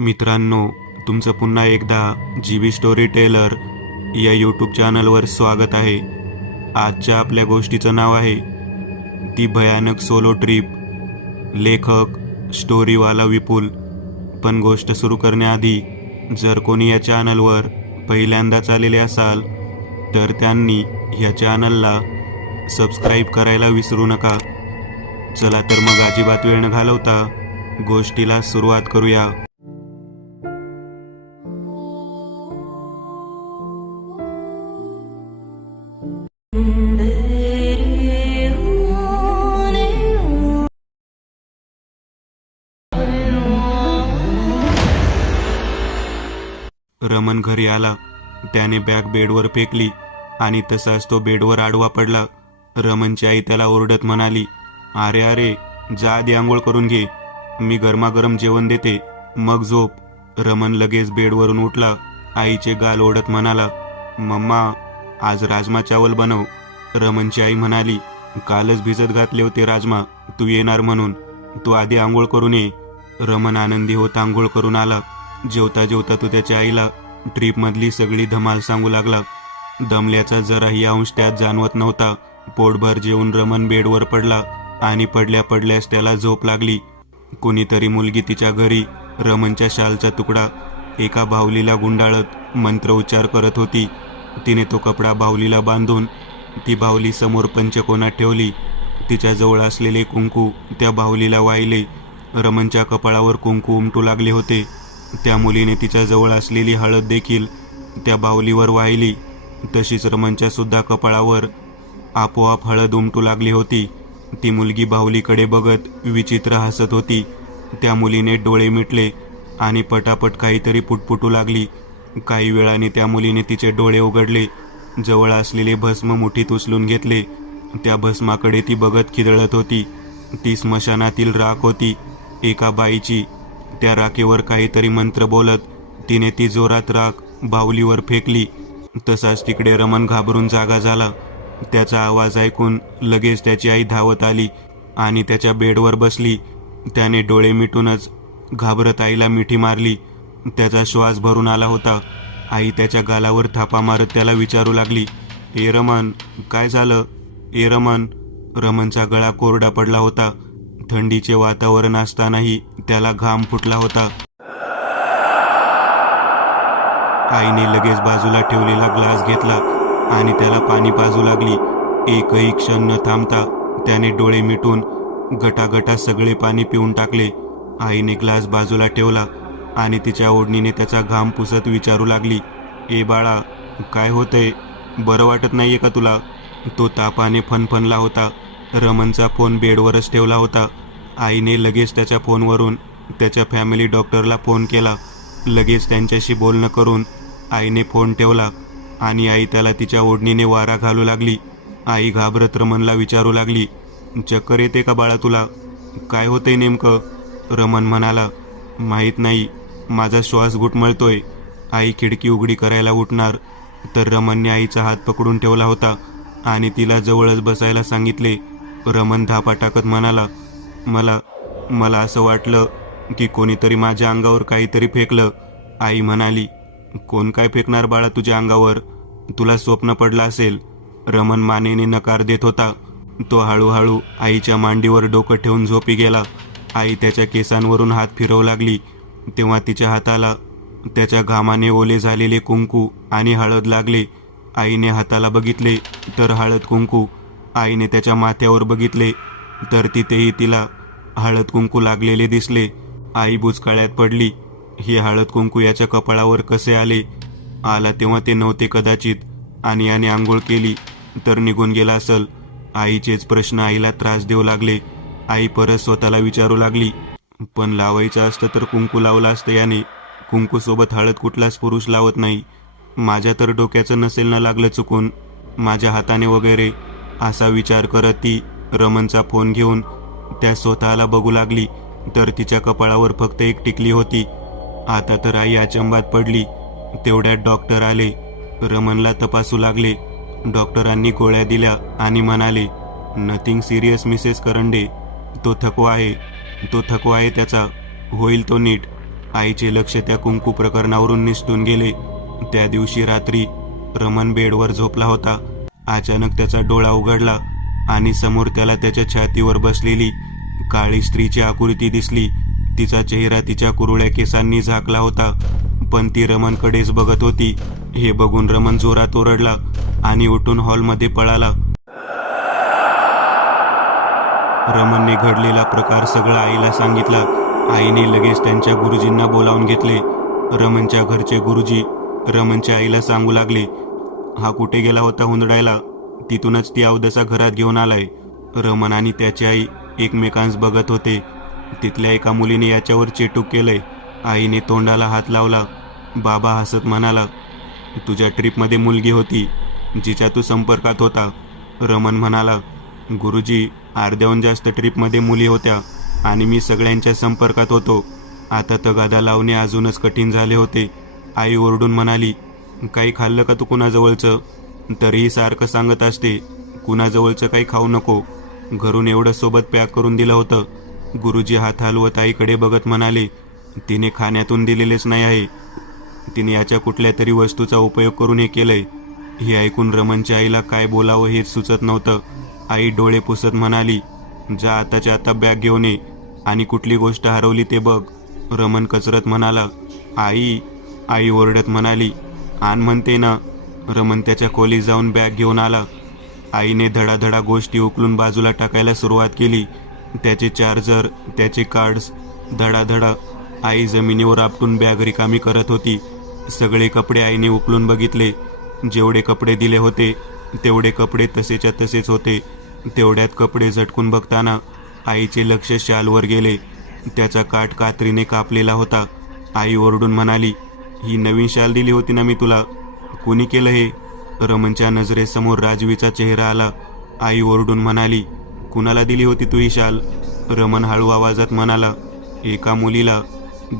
मित्रांनो, तुमचं पुन्हा एकदा GB स्टोरी टेलर या यूट्यूब चॅनलवर स्वागत आहे. आजच्या आपल्या गोष्टीचं नाव आहे ती भयानक सोलो ट्रिप. लेखक स्टोरीवाला विपुल. पण गोष्ट सुरू करण्याआधी जर कोणी या चॅनलवर पहिल्यांदाच आलेले असाल तर त्यांनी ह्या चॅनलला सबस्क्राईब करायला विसरू नका. चला तर मग अजिबात वेळ न घालवता गोष्टीला सुरुवात करूया. रमन घरी आला. त्याने बॅग बेडवर फेकली आणि तसाच तो बेडवर आडवा पडला. रमनची आई त्याला ओरडत म्हणाली, अरे अरे, जा आधी आंघोळ करून घे, मी गरमागरम जेवण देते, मग झोप. रमन लगेच बेडवरून उठला. आईचे गाल ओढत म्हणाला, मम्मा, आज राजमा चावल बनव. रमनची आई म्हणाली, कालच भिजत घातले होते राजमा, तू येणार म्हणून, तू आधी आंघोळ करून ये. रमन आनंदी होत आंघोळ करून आला. जेवता जेवता तो त्याच्या आईला ट्रीपमधली सगळी धमाल सांगू लागला. दमल्याचा जराही अंश त्यात जाणवत नव्हता. पोटभर जेवून रमन बेडवर पडला आणि पडल्या पडल्यास त्याला झोप लागली. कुणीतरी मुलगी तिच्या घरी रमनच्या शालचा तुकडा एका बाहुलीला गुंडाळत मंत्रोच्चार करत होती. तिने तो कपडा बाहुलीला बांधून ती बाहुली समोर पंचकोनात ठेवली. तिच्याजवळ असलेले कुंकू त्या बाहुलीला वाहिले. रमनच्या कपाळावर कुंकू उमटू लागले होते. त्या मुलीने तिच्याजवळ असलेली हळद देखील त्या बाहुलीवर वाहिली. तशीच रमनच्या सुद्धा कपाळावर आपोआप हळद उमटू लागली होती. ती मुलगी बाहुलीकडे बघत विचित्र हसत होती. त्या मुलीने डोळे मिटले आणि पटापट काहीतरी पुटपुटू लागली. काही वेळाने त्या मुलीने तिचे डोळे उघडले. जवळ असलेले भस्म मुठीत उचलून घेतले. त्या भस्माकडे ती बघत खिदळत होती. ती स्मशानातील राख होती, एका बाईची. त्या राखेवर काहीतरी मंत्र बोलत तिने ती जोरात राख बाहुलीवर फेकली. तसाच तिकडे रमन घाबरून जागा झाला. त्याचा आवाज ऐकून लगेच त्याची आई धावत आली आणि त्याच्या बेडवर बसली. त्याने डोळे मिटूनच घाबरत आईला मिठी मारली. त्याचा श्वास भरून आला होता. आई त्याच्या गालावर थापा मारत त्याला विचारू लागली, ए रमन, काय झालं? ए रमन. रमनचा गळा कोरडा पडला होता. थंडीचे वातावरण असतानाही त्याला घाम फुटला होता. आईने लगेच बाजूला ठेवलेला ग्लास घेतला आणि त्याला पाणी पाजू लागली. एकही क्षण न थांबता त्याने डोळे मिटून गटागटा सगळे पाणी पिऊन टाकले. आईने ग्लास बाजूला ठेवला आणि तिच्या ओढणीने त्याचा घाम पुसत विचारू लागली, ए बाळा, काय होतंय? बरं वाटत नाहीये का तुला? तो तापाने फणफणला होता. रमनचा फोन बेडवरच ठेवला होता. आईने लगेच त्याच्या फोनवरून त्याच्या फॅमिली डॉक्टरला फोन केला. लगेच त्यांच्याशी बोलणं करून आईने फोन ठेवला आणि आई त्याला तिच्या ओढणीने वारा घालू लागली. आई घाबरत रमनला विचारू लागली, चक्कर येते का बाळा तुला? काय होतंय नेमकं? रमन म्हणाला, माहीत नाही, माझा श्वास घुटमळतोय. आई खिडकी उघडी करायला उठणार तर रमनने आईचा हात पकडून ठेवला होता आणि तिला जवळच बसायला सांगितले. रमन धापा टाकत म्हणाला, मला असं वाटलं की कोणीतरी माझ्या अंगावर काहीतरी फेकलं. आई म्हणाली, कोण काय फेकणार बाळा तुझ्या अंगावर? तुला स्वप्न पडलं असेल. रमन मानेने नकार देत होता. तो हळूहळू आईच्या मांडीवर डोकं ठेवून झोपी गेला. आई त्याच्या केसांवरून हात फिरवू लागली. तेव्हा तिच्या हाताला त्याच्या घामाने ओले झालेले कुंकू आणि हळद लागले. आईने हाताला बघितले तर हळद कुंकू. आईने त्याच्या माथ्यावर बघितले तर तिथेही तिला हळद कुंकू लागलेले दिसले. आई बुचकाळ्यात पडली. हे हळद कुंकू याच्या कपाळावर कसे आले? आला तेव्हा ते नव्हते कदाचित, आणि याने आंघोळ केली तर निघून गेला असल. आईचेच प्रश्न आईला त्रास देऊ लागले. आई परत स्वतःला विचारू लागली, पण लावायचं असतं तर कुंकू लावलं असतं याने. कुंकूसोबत हळद कुठलाच पुरुष लावत नाही. माझ्या तर डोक्याचं नसेल ना लागलं चुकून, माझ्या हाताने वगैरे. असा विचार करत ती रमनचा फोन घेऊन त्या स्वतःला बघू लागली तर तिच्या कपाळावर फक्त एक टिकली होती. आता तर आई अचंबात पडली. तेवढ्यात डॉक्टर आले. रमनला तपासू लागले. डॉक्टरांनी गोळ्या दिल्या आणि म्हणाले, नथिंग सिरियस मिसेस करंडे, तो थकवा आहे त्याचा, होईल तो नीट. आईचे लक्ष त्या कुंकू प्रकरणावरून निसटून गेले. त्या दिवशी रात्री रमन बेडवर झोपला होता. अचानक त्याचा डोळा उघडला आणि समोर त्याला त्याच्या छातीवर बसलेली काळी स्त्रीची आकृती दिसली. तिचा चेहरा तिच्या कुरळ्या केसांनी झाकला होता, पण ती रमनकडेच बघत होती. हे बघून रमन जोरात ओरडला आणि उठून हॉलमध्ये पळाला. रमनने घडलेला प्रकार सगळा आईला सांगितला. आईने लगेच त्यांच्या गुरुजींना बोलावून घेतले. रमनच्या घरचे गुरुजी रमनच्या आईला सांगू लागले, हा कुठे गेला होता हुंदडायला, तिथूनच ती अवदसा घरात घेऊन आलाय. रमन आणि त्याची आई एकमेकांस बघत होते. तिथल्या एका मुलीने याच्यावर चेटूक केलंय. आईने तोंडाला हात लावला. बाबा हसत म्हणाला, तुझ्या ट्रीपमध्ये मुलगी होती जिच्या तू संपर्कात होता. रमन म्हणाला, गुरुजी, अर्ध्याहून जास्त ट्रीपमध्ये मुली होत्या आणि मी सगळ्यांच्या संपर्कात होतो. आता तगादा लावणे अजूनच कठीण झाले होते. आई ओरडून म्हणाली, काही खाल्लं का तू कुणाजवळचं? तरीही सारखं सांगत असते कुणाजवळचं काही खाऊ नको. घरून एवढं सोबत पॅक करून दिलं होतं. गुरुजी हात हलवत आईकडे बघत म्हणाले, तिने खाण्यातून दिलेलेच नाही आहे. तिने याच्या कुठल्या तरी वस्तूचा उपयोग करून हे केलंय. हे ऐकून रमनच्या आईला काय बोलावं हेच सुचत नव्हतं. आई डोळे पुसत म्हणाली, जा आताच्या आता बॅग घेऊन ये आणि कुठली गोष्ट हरवली ते बघ. रमन कचरत म्हणाला, आई. आई ओरडत म्हणाली, आण म्हणते ना. रमन त्याच्या खोलीत जाऊन बॅग घेऊन आला. आईने धडाधडा गोष्टी उकलून बाजूला टाकायला सुरुवात केली. त्याचे चार्जर, त्याचे कार्ड्स, धडाधडा. आई जमिनीवर आपटून बॅग रिकामी करत होती. सगळे कपडे आईने उकलून बघितले. जेवढे कपडे दिले होते तेवढे कपडे तसेच्या तसेच होते. तेवढ्यात कपडे झटकून बघताना आईचे लक्ष शालवर गेले. त्याचा काठ कात्रीने कापलेला होता. आई ओरडून म्हणाली, ही नवीन शाल दिली होती ना मी तुला, कुणी केलं हे? रमनच्या नजरेसमोर राजवीचा चेहरा आला. आई ओरडून म्हणाली, कुणाला दिली होती तू ही शाल? रमन हळू आवाजात म्हणाला, एका मुलीला.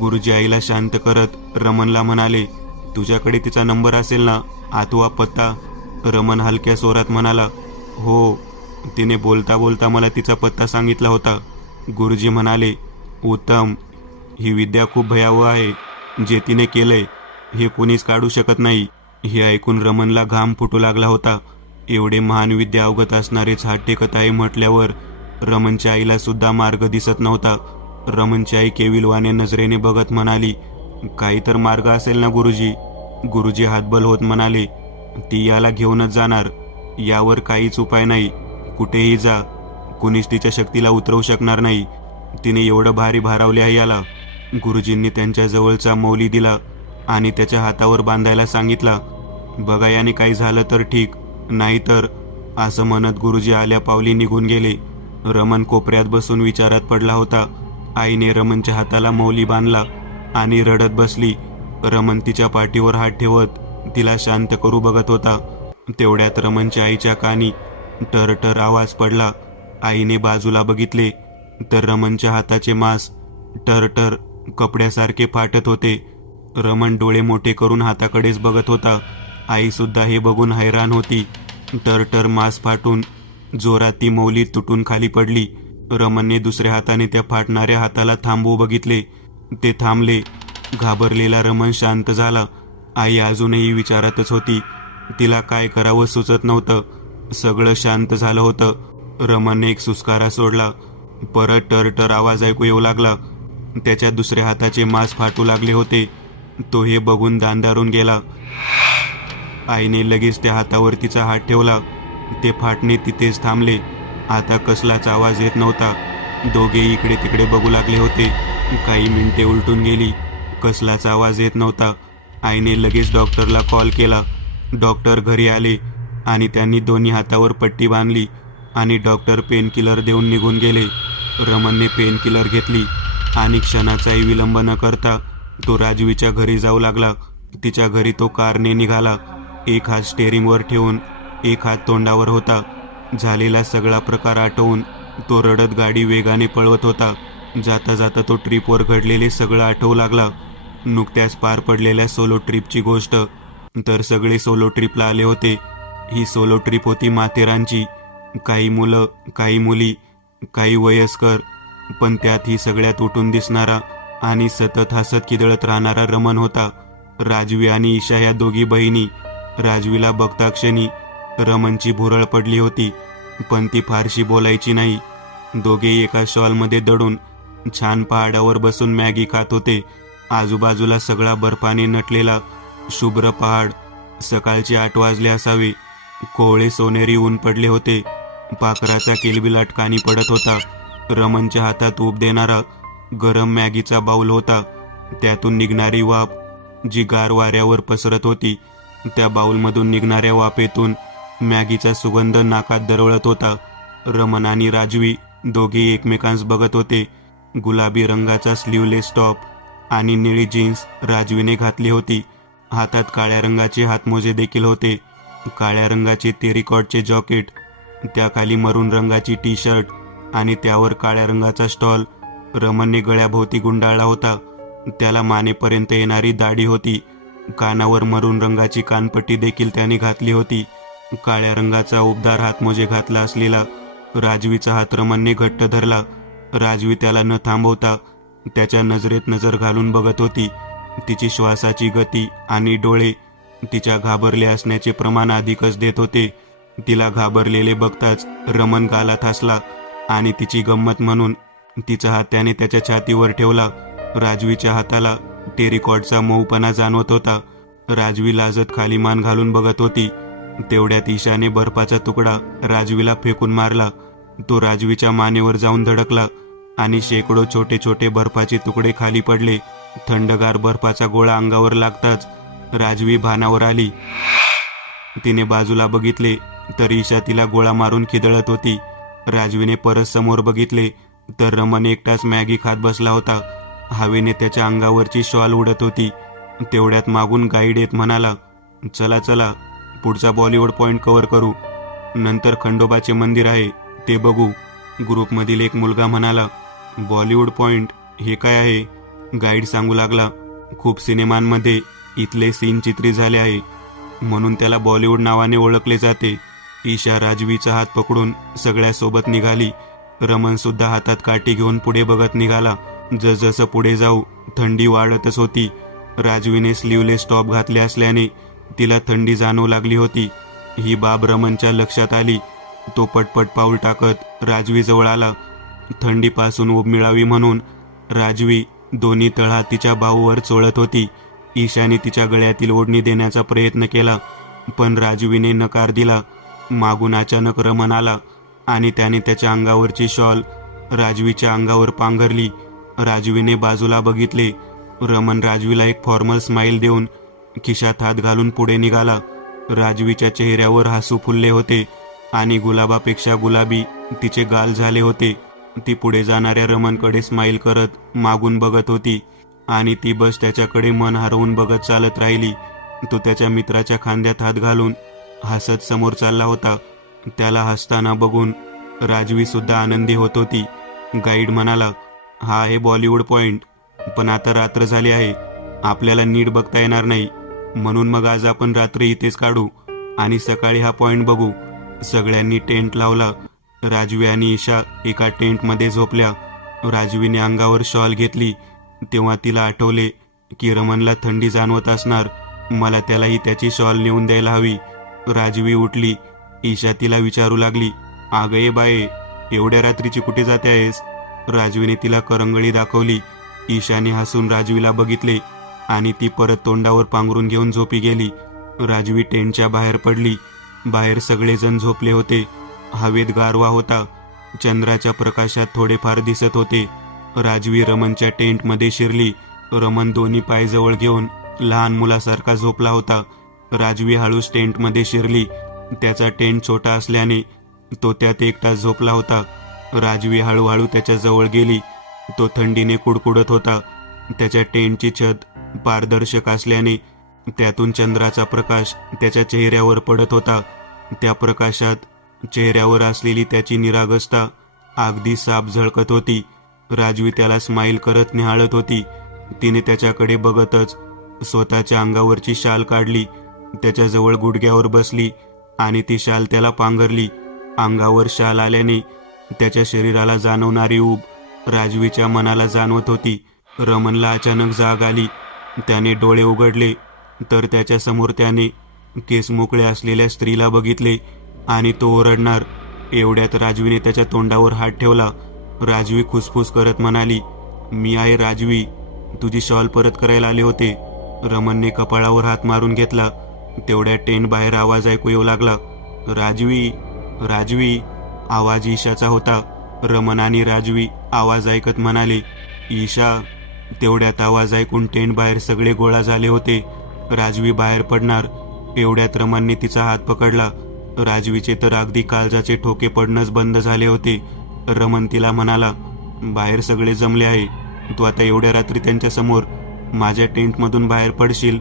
गुरुजी आईला शांत करत रमनला म्हणाले, तुझ्याकडे तिचा नंबर असेल ना, अथवा पत्ता? रमन हलक्या स्वरात म्हणाला, हो. तिने बोलता बोलता मला तिचा पत्ता सांगितला होता. गुरुजी म्हणाले, उत्तम. ही विद्या खूप भयावह आहे. जे तिने केलंय हे कोणीच काढू शकत नाही. हे ऐकून रमनला घाम फुटू लागला होता. एवढे महान विद्या अवगत असणारेच हात टेकत आहे म्हटल्यावर रमनच्या आईला सुद्धा मार्ग दिसत नव्हता. रमनची आई केविलवाने नजरेने बघत म्हणाली, काही तर मार्ग असेल ना गुरुजी? गुरुजी हातबल होत म्हणाले, ती याला घेऊनच जाणार. यावर काहीच उपाय नाही. कुठेही जा, कुणीच तिच्या शक्तीला उतरवू शकणार नाही. तिने एवढं भारी भारावले आहे याला. गुरुजींनी त्यांच्या जवळचा मौली दिला आणि त्याच्या हातावर बांधायला सांगितला. बघा याने काही झालं तर ठीक, नाहीतर, असं म्हणत गुरुजी आल्या पावली निघून गेले. रमन कोपऱ्यात बसून विचारात पडला होता. आईने रमनच्या हाताला मौली बांधला आणि रडत बसली. रमन तिच्या पाठीवर हात ठेवत तिला शांत करू बघत होता. तेवढ्यात रमनच्या आईच्या कानी टरटर आवाज पडला. आईने बाजूला बघितले तर रमनच्या हाताचे मांस टरटर कपड्यासारखे फाटत होते. रमन डोळे मोठे करून हाताकडेच बघत होता. आई सुद्धा हे बघून हैराण होती. टरटर मांस फाटून जोरात ती मौली तुटून खाली पडली. रमनने दुसऱ्या हाताने त्या फाटणाऱ्या हाताला थांबवू बघितले. ते थांबले. घाबरलेला रमन शांत झाला. आई अजूनही विचारातच होती. तिला काय करावं सुचत नव्हतं. सगळं शांत झालं होतं. रमनने एक सुस्कारा सोडला. परत टरटर आवाज ऐकू येऊ लागला. त्याच्या दुसऱ्या हाताचे मांस फाटू लागले होते. तो हे बघून दांदारून गेला. आईने लगेच त्या हातावर तिचा हात ठेवला. ते फाटणे तिथेच थांबले. आता कसलाच आवाज येत नव्हता. दोघे इकडे तिकडे बघू लागले होते. काही मिनिटे उलटून गेली. कसलाच आवाज येत नव्हता. आईने लगेच डॉक्टरला कॉल केला. डॉक्टर घरी आले आणि त्यांनी दोन्ही हातावर पट्टी बांधली आणि डॉक्टर पेन किलर देऊन निघून गेले. रमनने पेन किलर घेतली आणि क्षणाचाही विलंब न करता तो राजवीच्या घरी जाऊ लागला. तिच्या घरी तो कारने निघाला. एक हात स्टेअरिंगवर ठेवून एक हात तोंडावर होता. झालेला सगळा प्रकार आठवून तो रडत गाडी वेगाने पळवत होता. जाता जाता तो ट्रिपवर घडलेले सगळं आठवू लागला. नुकत्याच पार पडलेल्या सोलो ट्रिपची गोष्ट. तर सगळे सोलो ट्रिपला आले होते. ही सोलो ट्रिप होती माथेरानची. काही मुलं, काही मुली, काही वयस्कर, पण त्यात ही सगळ्यात उठून दिसणारा आणि सतत हसत खिदळत राहणारा रमण होता. राजवी आणि ईशा या दोघी बहिणी. राजवीला बघता क्षणी रमणची भुरळ पडली होती, पण ती फारशी बोलायची नाही. दोघे एका शॉलमध्ये दडून छान पहाडावर बसून मॅगी खात होते. आजूबाजूला सगळा बर्फाने नटलेला शुभ्र पहाड. सकाळचे 8 वाजले असावे. कोवळे सोनेरी ऊन पडले होते. पाखराचा किलबिलाट कानी पडत होता. रमणच्या हातात ऊब देणारा गरम मॅगीचा बाऊल होता. त्यातून निघणारी वाफ जी गार वाऱ्यावर पसरत होती, त्या बाऊलमधून निघणाऱ्या वाफेतून मॅगीचा सुगंध नाकात दरवळत होता. रमण आणि राजवी दोघे एकमेकांस बघत होते. गुलाबी रंगाचा स्लीवलेस टॉप आणि निळी जीन्स राजवीने घातली होती. हातात काळ्या रंगाचे हातमोजे देखील होते. काळ्या रंगाचे टेरिकॉटचे जॉकेट, त्याखाली मरून रंगाची टी शर्ट आणि त्यावर काळ्या रंगाचा स्टॉल. रमणने गळ्याभोवती गुंडाळला होता. त्याला मानेपर्यंत येणारी दाढी होती. कानावर मरून रंगाची कानपट्टी देखील त्याने घातली होती. काळ्या रंगाचा उबदार हातमोजे घातला असलेला राजवीचा हात रमणने घट्ट धरला. राजवी त्याला न थांबवता त्याच्या नजरेत नजर घालून बघत होती. तिची श्वासाची गती आणि डोळे तिच्या घाबरले असण्याचे प्रमाण अधिकच देत होते. तिला घाबरलेले बघताच रमण गालात हसला आणि तिची गंमत म्हणून तिचा हात त्याने त्याच्या छातीवर ठेवला. राजवीच्या हाताला टेरिकॉटचा मऊपणा जाणवत होता. राजवी लाजत खाली मान घालून बघत होती. तेवढ्यात ईशाने बर्फाचा तुकडा राजवीला फेकून मारला. तो राजवीच्या मानेवर जाऊन धडकला आणि शेकडो छोटे छोटे बर्फाचे तुकडे खाली पडले. थंडगार बर्फाचा गोळा अंगावर लागताच राजवी भानावर आली. तिने बाजूला बघितले तर ईशा तिला गोळा मारून खिदळत होती. राजवीने परत समोर बघितले तर रमण एकटाच मॅगी खात बसला होता. हवेने त्याच्या अंगावरची शॉल उडत होती. तेवढ्यात मागून गाईड येत म्हणाला, चला चला, पुढचा बॉलिवूड पॉइंट कव्हर करू, नंतर खंडोबाचे मंदिर आहे ते बघू. ग्रुपमधील एक मुलगा म्हणाला, बॉलिवूड पॉइंट हे काय आहे? गाईड सांगू लागला, खूप सिनेमांमध्ये इथले सीन चित्रित झाले आहे, म्हणून त्याला बॉलिवूड नावाने ओळखले जाते. ईशा राजवीचा हात पकडून सगळ्यासोबत निघाली. रमण सुद्धा हातात काठी घेऊन पुढे बघत निघाला. जसजसं पुढे जाऊ थंडी वाढतच होती. राजवीने स्लीवलेस टॉप घातले असल्याने तिला थंडी जाणवू लागली होती. ही बाब रमणच्या लक्षात आली. तो पटपट पाऊल टाकत राजवी जवळ आला. थंडीपासून उब मिळावी म्हणून राजवी दोन्ही तळहात तिच्या बाहूवर चोळत होती. ईशाने तिच्या गळ्यातील ओढणी देण्याचा प्रयत्न केला, पण राजवीने नकार दिला. मागून अचानक रमण आला आणि त्याने त्याच्या अंगावरची शॉल राजवीच्या अंगावर पांघरली. राजवीने बाजूला बघितले. रमण राजवीला एक फॉर्मल स्माईल देऊन खिशात हात घालून पुढे निघाला. राजवीच्या चेहऱ्यावर हसू फुलले होते आणि गुलाबापेक्षा गुलाबी तिचे गाल झाले होते. ती पुढे जाणाऱ्या रमणकडे स्माईल करत मागून बघत होती आणि ती बस त्याच्याकडे मन हरवून बघत चालत राहिली. तो त्याच्या मित्राच्या खांद्यात हात घालून हसत समोर चालला होता. त्याला हसताना बघून राजवी सुद्धा आनंदी होत होती. गाईड म्हणाला, हा आहे बॉलिवूड पॉइंट, पण आता रात्र झाली आहे, आपल्याला नीट बघता येणार नाही, म्हणून मग आज आपण रात्री इथेच काढू आणि सकाळी हा पॉइंट बघू. सगळ्यांनी टेंट लावला. राजवी आणि ईशा एका टेंटमध्ये झोपल्या. राजवीने अंगावर शॉल घेतली तेव्हा तिला आठवले की रमणला थंडी जाणवत असणार. मला त्यालाही त्याची शॉल नेऊन द्यायला हवी. राजवी उठली. ईशा तिला विचारू लागली, अगं ये बाये, एवढ्या रात्रीची कुठे जाते आहेस? राजवीने तिला करंगळी दाखवली. ईशाने हसून राजवीला बघितले आणि ती परत तोंडावर पांघरून घेऊन झोपी गेली. राजवी टेंटच्या बाहेर पडली. बाहेर सगळेजण झोपले होते. हवेत गारवा होता. चंद्राच्या प्रकाशात थोडेफार दिसत होते. राजवी रमणच्या टेंटमध्ये शिरली. रमण दोन्ही पाय जवळ घेऊन लहान मुलासारखा झोपला होता. राजवी हळूच टेंटमध्ये शिरली. त्याचा टेंट छोटा असल्याने तो त्यात एकटाच झोपला होता. राजवी हळूहळू त्याच्या जवळ गेली. तो थंडीने कुडकुडत होता. त्याच्या टेंटची छत पारदर्शक असल्याने त्यातून चंद्राचा प्रकाश त्याच्या चेहऱ्यावर पडत होता. त्या प्रकाशात चेहऱ्यावर असलेली त्याची निरागसता अगदी साफ झळकत होती. राजवी त्याला स्माईल करत निहाळत होती. तिने त्याच्याकडे बघतच स्वतःच्या अंगावरची शाल काढली, त्याच्याजवळ गुडघ्यावर बसली आणि ती शाल त्याला पांघरली. अंगावर शाल आल्याने त्याच्या शरीराला जाणवणारी ऊब राजवीच्या मनाला जाणवत होती. रमनला अचानक जाग आली. त्याने डोळे उघडले तर त्याच्या समोर त्याने केस मोकळे असलेल्या स्त्रीला बघितले आणि तो ओरडणार. एवढ्यात राजवीने त्याच्या तोंडावर हात ठेवला. राजवी खुसफुस करत म्हणाली, मी आहे राजवी, तुझी शॉल परत करायला आले होते. रमनने कपाळावर हात मारून घेतला. तेवढ्या टेंट बाहेर आवाज ऐकू येऊ लागला. राजवी, राजवी. आवाज ईशाचा होता. रमन आणि राजवी आवाज ऐकत म्हणाले, ईशा. तेवढ्यात आवाज ऐकून टेंट बाहेर सगळे गोळा झाले होते. राजवी बाहेर पडणार. एवढ्यात रमनने तिचा हात पकडला. राजवीचे तर अगदी काळजाचे ठोके पडणंच बंद झाले होते. रमन तिला म्हणाला, बाहेर सगळे जमले आहे. तू आता एवढ्या रात्री त्यांच्या समोर माझ्या टेंटमधून बाहेर पडशील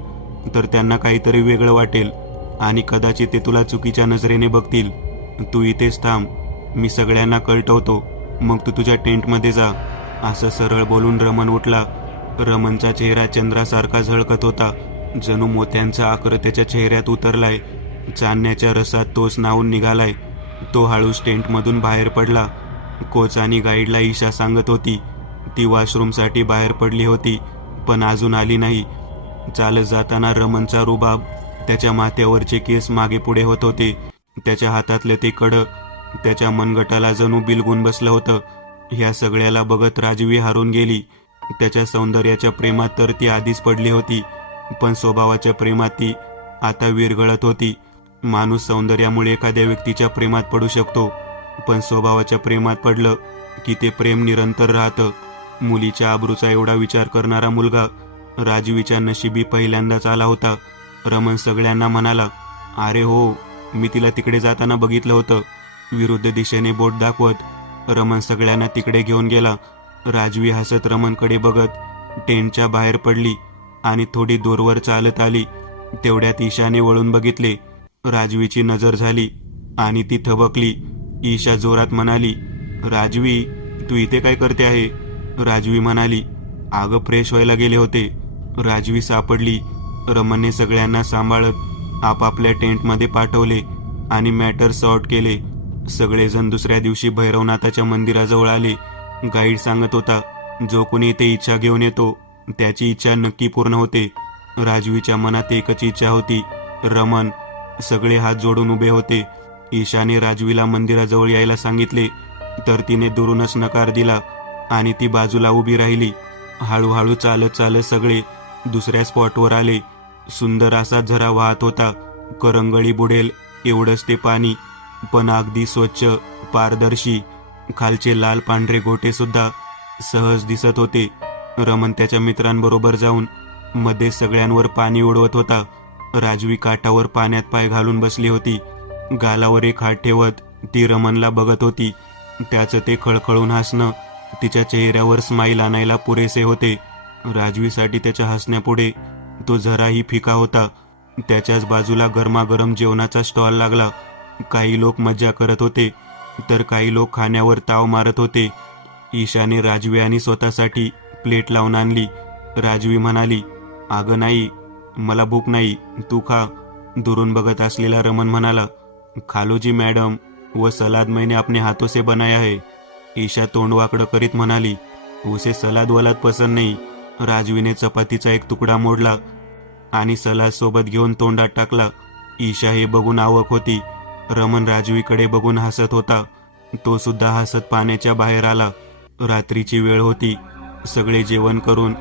तर त्यांना काहीतरी वेगळं वाटेल आणि कदाचित ते तुला चुकीच्या नजरेने बघतील. तू इथेच थांब, मी सगळ्यांना कळवतो, मग तू तुझ्या टेंटमध्ये जा. असं सरळ बोलून रमन उठला. रमनचा चेहरा चंद्रासारखा झळकत होता. जणू मोत्यांचा आकार त्याच्या चेहऱ्यात उतरलाय. चांदण्याच्या रसात तोच न्हाऊन निघालाय. तो हळूच टेंटमधून बाहेर पडला. कोच आणि गाईडला ईशा सांगत होती ती वॉशरूमसाठी बाहेर पडली होती पण अजून आली नाही. चालत जाताना रमनचा रुबाब, त्याच्या माथ्यावरचे केस मागे पुढे होत होते. त्याच्या हातातले ते कडं त्याच्या मनगटाला जणू बिलगून बसलं होतं. ह्या सगळ्याला बघत राजवी हारून गेली. त्याच्या सौंदर्याच्या प्रेमात तर ती आधीच पडली होती, पण स्वभावाच्या प्रेमात ती आता विरघळत होती. माणूस सौंदर्यामुळे एखाद्या व्यक्तीच्या प्रेमात पडू शकतो, पण स्वभावाच्या प्रेमात पडलं की ते प्रेम निरंतर राहतं. मुलीच्या आबरूचा एवढा विचार करणारा मुलगा राजवीच्या नशिबी पहिल्यांदाच आला होता. रमन सगळ्यांना म्हणाला, अरे हो, मी तिला तिकडे जाताना बघितलं होतं. विरुद्ध दिशेने बोट दाखवत रमन सगळ्यांना तिकडे घेऊन गेला. राजवी हसत रमनकडे बघत टेंटच्या बाहेर पडली आणि थोडी दूरवर चालत आली. तेवढ्यात ईशाने वळून बघितले. राजवीची नजर झाली आणि ती थबकली. ईशा जोरात म्हणाली, राजवी, तू इथे काय करते आहे? राजवी म्हणाली, अगं फ्रेश व्हायला गेले होते. राजवी सापडली. रमनने सगळ्यांना सांभाळत आपापल्या टेंटमध्ये पाठवले आणि मॅटर सॉर्ट केले. सगळेजण दुसऱ्या दिवशी भैरवनाथाच्या मंदिराजवळ आले. गाईड सांगत होता, जो कोणी इथे इच्छा घेऊन येतो त्याची इच्छा नक्की पूर्ण होते. राजवीच्या मनात एकच इच्छा होती, रमन. सगळे हात जोडून उभे होते. ईशाने राजवीला मंदिराजवळ यायला सांगितले तर तिने दुरूनच नकार दिला आणि ती बाजूला उभी राहिली. हळूहळू चालत चालत सगळे दुसऱ्या स्पॉटवर आले. सुंदर असा झरा वाहत होता. करंगळी बुडेल एवढंच ते पाणी, पण अगदी स्वच्छ, पारदर्शी. खालचे लाल पांढरे गोटे सुद्धा सहज दिसत होते. रमन त्याच्या मित्रांबरोबर जाऊन मध्ये सगळ्यांवर पाणी उडवत होता. राजवी काठावर पाण्यात पाय घालून बसली होती. गालावर एक हात ठेवत ती रमनला बघत होती. त्याचं ते खळखळून हसणं तिच्या चेहऱ्यावर स्माईल आणायला पुरेसे होते. राजवीसाठी त्याच्या हसण्यापुढे तो जराही फिका होता. त्याच्याच बाजूला गरमागरम जेवणाचा स्टॉल लागला. काही लोक मज्जा करत होते तर काही लोक खाण्यावर ताव मारत होते. ईशाने राजवी आणि स्वतःसाठी प्लेट लावून आणली. राजवी म्हणाली, अगं नाही, मला भूक नाही, तू खा. दुरून बघत असलेला रमन म्हणाला, खालो जी मॅडम, वो सलाद मैंने अपने हाथों से बनाया है. ईशा तोंड वाकडं करीत म्हणाली, उसे सलाद वलाद पसंद नाही. राजवीने चपातीचा एक तुकडा मोडला आणि सलाद सोबत घेऊन तोंडात टाकला. ईशा हे बघून आवाक होती. रमन राजवीकडे बघून हसत होता. तो सुद्धा हसत पाण्याच्या बाहेर आला. रात्रीची वेळ होती. सगळे जेवण करून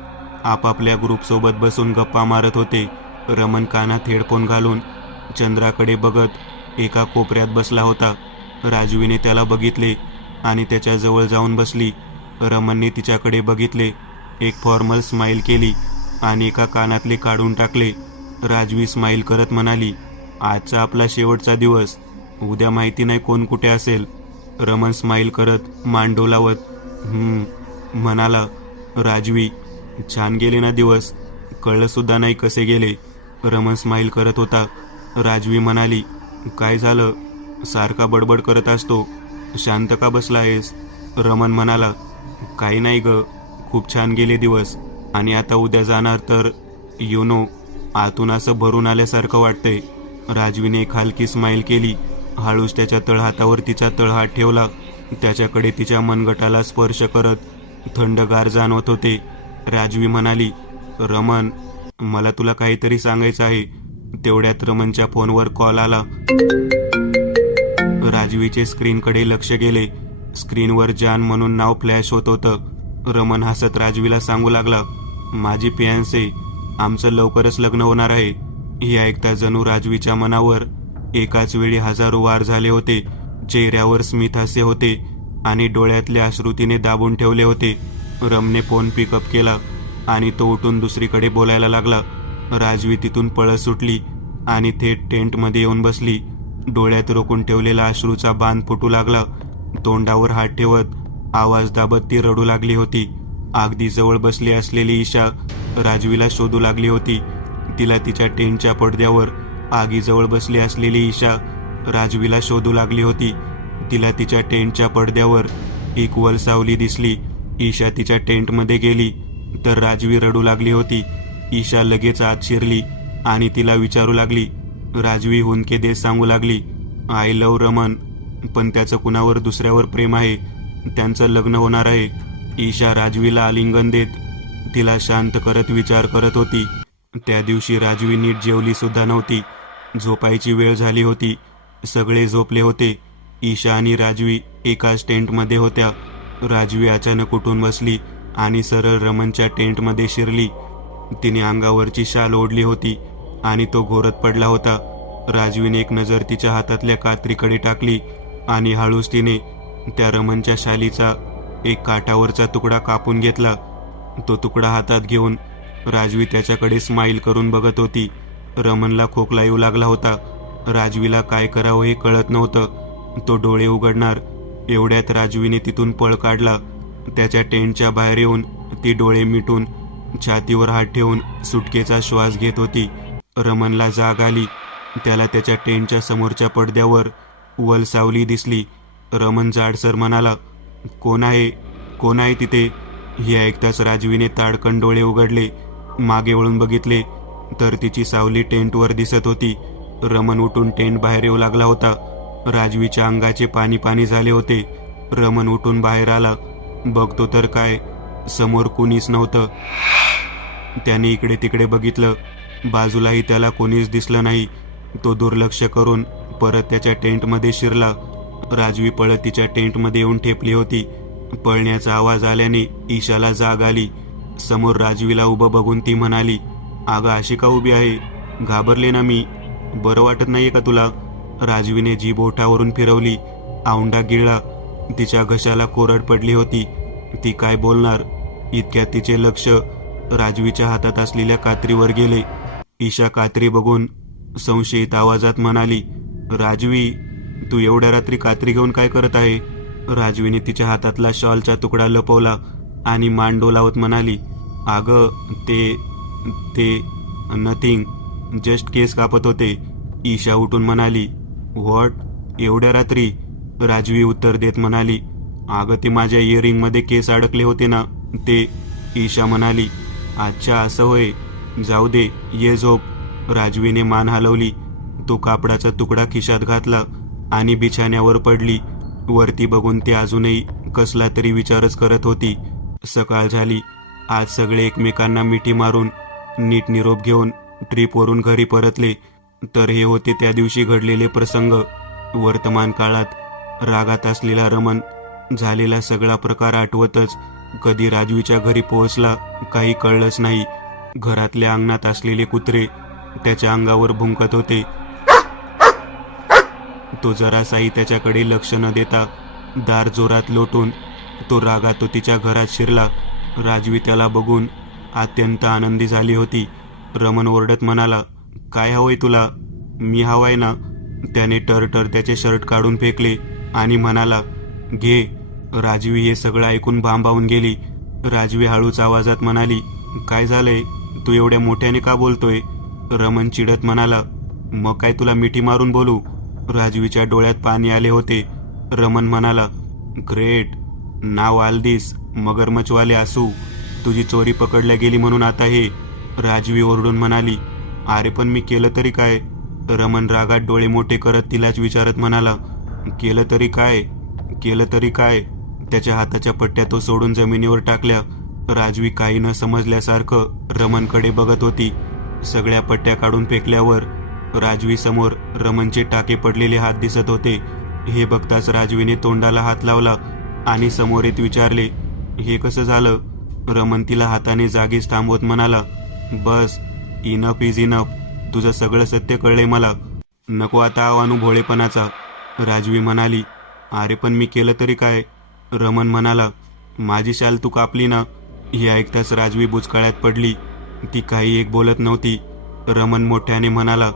आपापल्या ग्रुपसोबत बसून गप्पा मारत होते. रमन कानात हेडफोन घालून चंद्राकडे बघत एका कोपऱ्यात बसला होता. राजवीने त्याला बघितले आणि त्याच्या जवळ जाऊन बसली. रमनने तिच्याकडे बघितले, एक फॉर्मल स्माईल केली आणि एका कानातले काढून टाकले. राजवी स्माईल करत म्हणाली, आजचा आपला शेवटचा दिवस, उद्या माहिती नाही कोण कुठे असेल. रमन स्माईल करत मान डोलावत म्हणाला, राजवी, छान गेले ना दिवस, कळलं सुद्धा नाही कसे गेले. रमन स्माईल करत होता. राजवी म्हणाली, काय झालं, सारखा बडबड करत असतो, शांत का बसला आहेस? रमन म्हणाला, काही नाही ग, खूप छान गेले दिवस आणि आता उद्या जाणार तर आतून असं भरून आल्यासारखं वाटतंय. राजवीने एक हलकी स्माईल केली. हळूच त्याच्या तळहातावर तिचा तळहात ठेवला. त्याच्याकडे तिच्या मनगटाला स्पर्श करत थंडगार जाणवत होते. राजवी म्हणाली, रमन, मला तुला काहीतरी सांगायचं आहे. तेवढ्यात रमनच्या फोनवर कॉल आला. राजवीचे स्क्रीनकडे लक्ष गेले. स्क्रीनवर जान म्हणून नाव फ्लॅश होत होतं. रमन हसत राजवीला सांगू लागला, माझी फियांसे, आमचं लवकरच लग्न होणार आहे. हे ऐकता जणू राजवीच्या मनावर एकाच वेळी हजारो वार झाले होते. चेहऱ्यावर स्मित हास्य होते आणि डोळ्यातले अश्रू तिने दाबून ठेवले होते. रमने फोन पिकअप केला आणि तो उठून दुसरीकडे बोलायला लागला. राजवी तिथून पळत सुटली आणि थेट टेंटमध्ये येऊन बसली. डोळ्यात रोखून ठेवलेला अश्रूचा बांध फुटू लागला. तोंडावर हात ठेवत आवाज दाबत ती रडू लागली होती. अगदी जवळ बसली असलेली ईशा राजवीला शोधू लागली होती. तिला तिच्या टेंटच्या पडद्यावर आगीजवळ बसली असलेली ईशा राजवीला शोधू लागली होती. तिला तिच्या टेंटच्या पडद्यावर एक वलसावली दिसली. ईशा तिच्या टेंटमध्ये गेली तर राजवी रडू लागली होती. ईशा लगेच आत शिरली आणि तिला विचारू लागली. राजवी हुंदके देत सांगू लागली, आय लव्ह रमन, पण त्याचं कुणावर दुसऱ्यावर प्रेम आहे. त्यांचं लग्न होणार आहे. ईशा राजवीला आलिंगन देत तिला शांत करत विचार करत होती. त्या दिवशी राजवी नीट जेवली सुद्धा नव्हती. झोपायची वेळ झाली होती. सगळे झोपले होते. ईशा आणि राजवी एकाच टेंटमध्ये होत्या. राजवी अचानक उठून बसली आणि सरळ रमनच्या टेंटमध्ये शिरली. तिने अंगावरची शाल ओढली होती आणि तो घोरत पडला होता. राजवीने एक नजर तिच्या हातातल्या कात्रीकडे टाकली आणि हळूच तिने त्या रमनच्या शालीचा एक काठावरचा तुकडा कापून घेतला. तो तुकडा हातात घेऊन राजवी त्याच्याकडे स्माईल करून बघत होती. रमनला खोकला येऊ लागला होता. राजवीला काय करावं हे कळत नव्हतं. तो डोळे उघडणार एवढ्यात राजवीने तिथून पळ काढला. त्याच्या टेंटच्या बाहेर येऊन ती डोळे मिटून छातीवर हात ठेवून सुटकेचा श्वास घेत होती. रमनला जाग आली. त्याला त्याच्या टेंटच्या समोरच्या पडद्यावर वलसावली दिसली. रमन जाडसर म्हणाला, कोण आहे, कोण आहे तिथे? हे ऐकताच राजवीने ताडकन डोळे उघडले. मागे वळून बघितले तर तिची सावली टेंटवर दिसत होती. रमन उठून टेंट बाहेर येऊ लागला होता. राजवीच्या अंगाचे पाणी पाणी झाले होते. रमन उठून बाहेर आला. बघतो तर काय, समोर कुणीच नव्हतं. त्याने इकडे तिकडे बघितलं. बाजूलाही त्याला कोणीच दिसलं नाही. तो दुर्लक्ष करून परत त्याच्या टेंटमध्ये शिरला. राजवी पळत तिच्या टेंटमध्ये येऊन ठेपली होती. पळण्याचा आवाज आल्याने ईशाला जाग आली. समोर राजवीला उभं बघून ती म्हणाली, अगं अशी का उभी आहे? घाबरले ना मी. बरं वाटत नाहीये का तुला? राजवीने जीभ ओठावरून फिरवली. औंढा गिळला. तिच्या घशाला कोरड पडली होती. ती काय बोलणार? इतक्यात तिचे लक्ष राजवीच्या हातात असलेल्या कात्रीवर गेले. ईशा कात्री बघून संशयित आवाजात म्हणाली, राजवी, तू एवढ्या रात्री कात्री घेऊन काय करत आहे? राजवीने तिच्या हातातला शॉलचा तुकडा लपवला आणि मान डोलावत म्हणाली, अगं ते नथिंग, जस्ट केस कापत होते. ईशा उठून म्हणाली, व्हॉट, एवढ्या रात्री? राजवी उत्तर देत म्हणाली, अगं ते माझ्या इयरिंगमध्ये केस अडकले होते ना ते. ईशा म्हणाली, अच्छा असं होय, जाऊ दे, ये झोप. राजवीने मान हलवली. तो कापडाचा तुकडा खिशात घातला आणि बिछाण्यावर पडली. वरती बघून ती अजूनही कसला तरी विचारच करत होती. सकाळ झाली. आज सगळे एकमेकांना मिठी मारून नीट निरोप घेऊन ट्रीपवरून घरी परतले. तर हे होते त्या दिवशी घडलेले प्रसंग. वर्तमान काळात रागात असलेला रमन झालेला सगळा प्रकार आठवतच कधी राजवीच्या घरी पोहोचला काही कळलंच नाही. घरातल्या अंगणात असलेले कुत्रे त्याच्या अंगावर भुंकत होते. तो जरासाही त्याच्याकडे लक्ष न देता दार जोरात लोटून तो रागात तिच्या घरात शिरला. राजवी त्याला बघून अत्यंत आनंदी झाली होती. रमन ओरडत म्हणाला, काय हवंय तुला? मी हवाय ना. त्याने टरटर त्याचे शर्ट काढून फेकले आणि म्हणाला, घे. राजवी हे सगळं ऐकून भांबावून गेली. राजवी हळूच आवाजात म्हणाली, काय झालंय? तू एवढ्या मोठ्याने का बोलतोय? रमन चिडत म्हणाला, मग काय तुला मिठी मारून बोलू? राजवीच्या डोळ्यात पाणी आले होते. रमन म्हणाला, ग्रेट, नाव आल दिस मगरमच्छवाले असू. तुझी चोरी पकडल्या गेली म्हणून आता हे. राजवी ओरडून म्हणाली, अरे पण मी केलं तरी काय? रमन रागात डोळे मोठे करत तिलाच विचारत म्हणाला, केलं तरी काय? केलं तरी काय? त्याच्या हाताच्या पट्ट्या तो सोडून जमिनीवर टाकल्या राजवी काही न समजल्यासारखं रमनकडे बघत होती. सगळ्या पट्ट्या काढून फेकल्यावर राजवी समोर रमनचे टाके पडलेले हात दिसत होते. हे बघताच राजवीने तोंडाला हात लावला आणि समोर येत विचारले, हे कसं झालं? रमन तिला हाताने जागीच थांबवत म्हणाला, बस, इनफ इज इनफ. तुझं सगळं सत्य कळलंय मला. नको आता अनुभोळेपणाचा. राजवी म्हणाली, अरे पण मी केलं तरी काय? रमन म्हणाला, माझी शाल तू कापली ना. हे ऐकताच राजवी बुचकाळ्यात पडली. ती काही एक बोलत नव्हती. रमन मोठ्याने म्हणाला,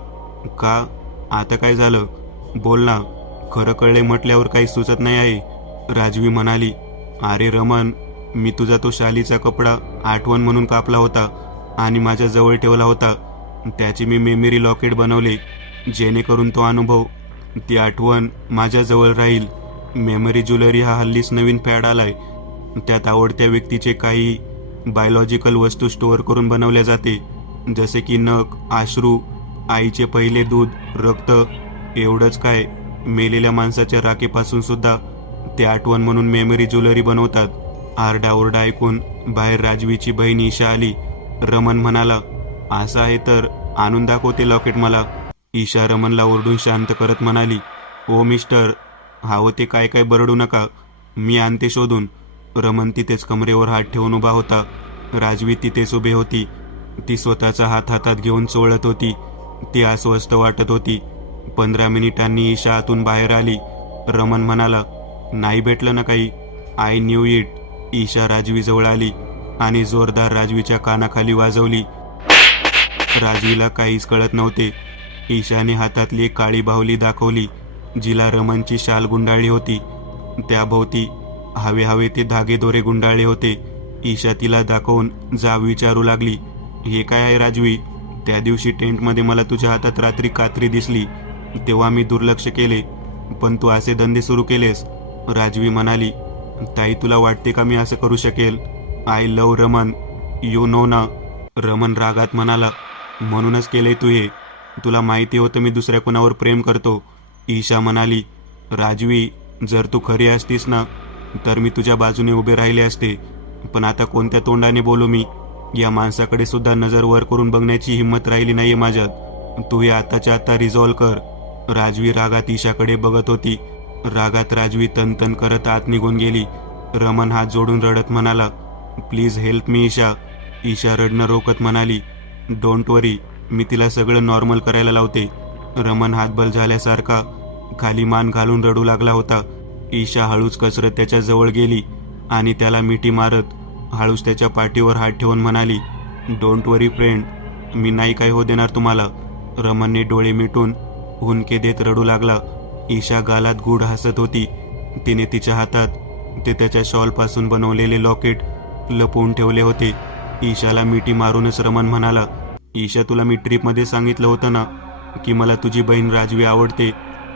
का? आता काय झालं? बोल ना. खरं कळले म्हटल्यावर काही सुचत नाही आहे. राजवी म्हणाली, अरे रमन, मी तुझा तो शालीचा कपडा आठवण म्हणून कापला होता आणि माझ्या जवळ ठेवला होता. त्याची मी मेमरी लॉकेट बनवले, जेणेकरून तो अनुभव, ती आठवण माझ्याजवळ राहील. मेमरी ज्वेलरी हा हल्लीच नवीन फॅड आलाय. त्यात आवडत्या व्यक्तीचे काही बायोलॉजिकल वस्तू स्टोअर करून बनवल्या जाते, जसे की नख, अश्रू, आईचे पहिले दूध, रक्त. एवढंच काय, मेलेल्या माणसाच्या राखेपासून सुद्धा ते आठवण म्हणून मेमरी ज्वेलरी बनवतात. आरडाओरडा ऐकून बाहेर राजवीची बहीण ईशा आली. रमन म्हणाला, असं आहे तर आणून दाखवते लॉकेट मला. ईशा रमनला ओरडून शांत करत म्हणाली, ओ मिस्टर, हवं ते काय काय बरडू नका, मी आणते शोधून. रमन तिथेच कमरेवर हात ठेवून उभा होता. राजवी तिथेच उभी होती. ती स्वतःचा हात हातात घेऊन चोळत होती. ती अस्वस्थ वाटत होती. 15 मिनिटांनी ईशा आतून बाहेर आली. रमन म्हणाला, नाही भेटलं ना काही? I knew it. ईशा राजवीजवळ आली आणि जोरदार राजवीच्या कानाखाली वाजवली. राजवीला काहीच कळत नव्हते. ईशाने हातातली एक काळी बाहुली दाखवली, जिला रमनची शाल गुंडाळली होती. त्याभोवती हवे हवे ते धागे दोरे गुंडाळले होते. ईशा तिला दाखवून जाब विचारू लागली, हे काय आहे राजवी? त्या दिवशी टेंटमध्ये मला तुझ्या हातात रात्री कात्री दिसली, तेव्हा मी दुर्लक्ष केले, पण तू असे धंदे सुरू केलेस. राजवी म्हणाली, ताई तुला वाटते का मी असं करू शकेल? I love Raman, you know ना. रमन रागात म्हणाला, म्हणूनच केले तू हे. तुला माहिती होतं मी दुसऱ्या कोणावर प्रेम करतो. ईशा म्हणाली, राजवी, जर तू खरी असतीस ना तर मी तुझ्या बाजूने उभे राहिले असते, पण आता कोणत्या तोंडाने बोलू मी? या माणसाकडे सुद्धा नजर वर करून बघण्याची हिंमत राहिली नाहीये माझ्यात. तू हे आताच्या आता रिझॉल्व कर. राजवी रागात ईशाकडे बघत होती. रागात राजवी तनतन करत आत निघून गेली. रमन हात जोडून रडत म्हणाला, please help me Isha. Isha रडणं रोखत म्हणाली, डोंट वरी, मी तिला सगळं नॉर्मल करायला लावते. रमन हातबल झाल्यासारखा खाली मान घालून रडू लागला होता. ईशा हळूच कसरत त्याच्या जवळ गेली आणि त्याला मिठी मारत हळूच त्याच्या पाठीवर हात ठेवून म्हणाली, डोंट वरी फ्रेंड, मी नाही काय हो देणार तुम्हाला. रमनने डोळे मिटून हुंदके देत रडू लागला. ईशा गालात गूढ हसत होती. तिने तिच्या हातात ते त्याच्या शॉलपासून बनवलेले लॉकेट लपवून ठेवले होते. ईशाला मिठी मारूनच रमन म्हणाला, ईशा तुला मी ट्रिपमध्ये सांगितलं होतं ना की मला तुझी बहीण राजवी आवडते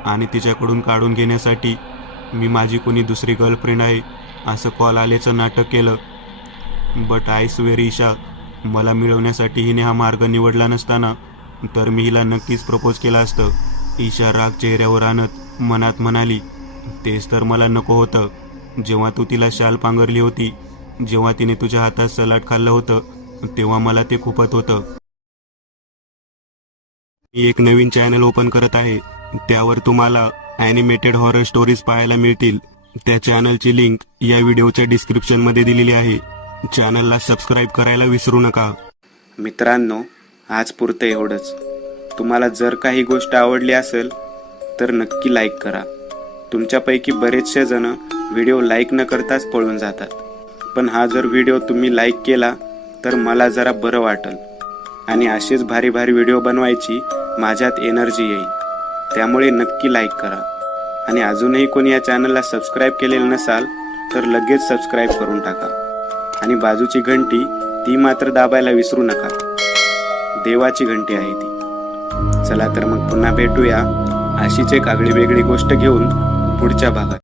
आणि तिच्याकडून काढून घेण्यासाठी मी माझी कोणी दुसरी गर्लफ्रेंड आहे असं कॉल आल्याचं नाटक केलं. बट आय स्वेअर ईशा, मला मिळवण्यासाठी हिने हा मार्ग निवडला नसताना तर मी हिला नक्कीच प्रपोज केलं असतं. ईशा राग चेहऱ्यावर आणत मनात म्हणाली, तेच तर मला नको होतं. जेव्हा तू तिला शाल पांघरली होती, जेव्हा तिने तुझ्या हातात सलाड खाल्लं होतं, तेव्हा मला ते खूपच होतं. मी एक नवीन चॅनल ओपन करत आहे. त्यावर तुम्हाला ॲनिमेटेड हॉरर स्टोरीज पाहायला मिळतील. त्या चॅनलची लिंक या व्हिडिओच्या डिस्क्रिप्शनमध्ये दिलेली आहे. चॅनलला सबस्क्राईब करायला विसरू नका. मित्रांनो, आज पुरतं एवढंच. तुम्हाला जर काही गोष्ट आवडली असेल तर नक्की लाईक करा. तुमच्यापैकी बरेचसे जण व्हिडिओ लाईक न करताच पळून जातात, पण हा जर व्हिडिओ तुम्ही लाईक केला तर मला जरा बरं वाटेल आणि असेच भारी भारी व्हिडिओ बनवायची माझ्यात एनर्जी येईल. त्यामुळे नक्की लाईक करा आणि अजूनही कोणी या चॅनलला सबस्क्राईब केलेलं नसाल तर लगेच सबस्क्राईब करून टाका आणि बाजूची घंटी ती मात्र दाबायला विसरू नका. देवाची घंटी आहे ती. चला तर मग पुन्हा भेटूया अशीच एक आगळी वेगळी गोष्ट घेऊन पुढच्या भागात.